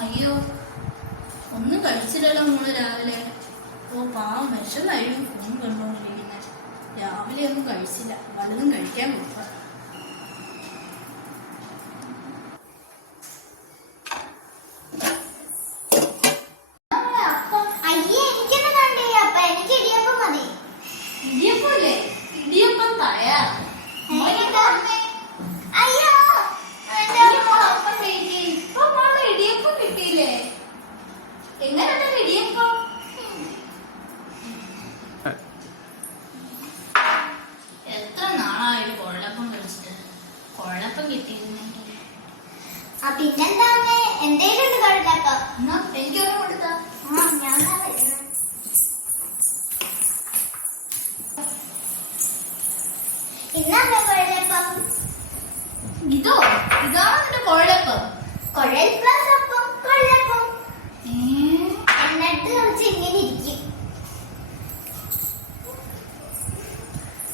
അയ്യോ ഒന്നും കഴിച്ചില്ലല്ലോ മോൾ രാവിലെ. ഓ പാവം വിഷമായിരുന്നു ഫോൺ കണ്ടോണ്ടിരിക്കുന്നത് രാവിലെ ഒന്നും കഴിച്ചില്ല. വല്ലതും കഴിക്കാൻ കൊടുക്കാം കിട്ടിയിരുന്നെങ്കിൽ പിന്നെന്താ എന്തേലും ഉണ്ട് കുഴപ്പമില്ലപ്പം എന്നാ എനിക്കൊരെണ്ണം കൊടുത്താ. ആ ഞാൻ. ഇന്നാ ഇതോ?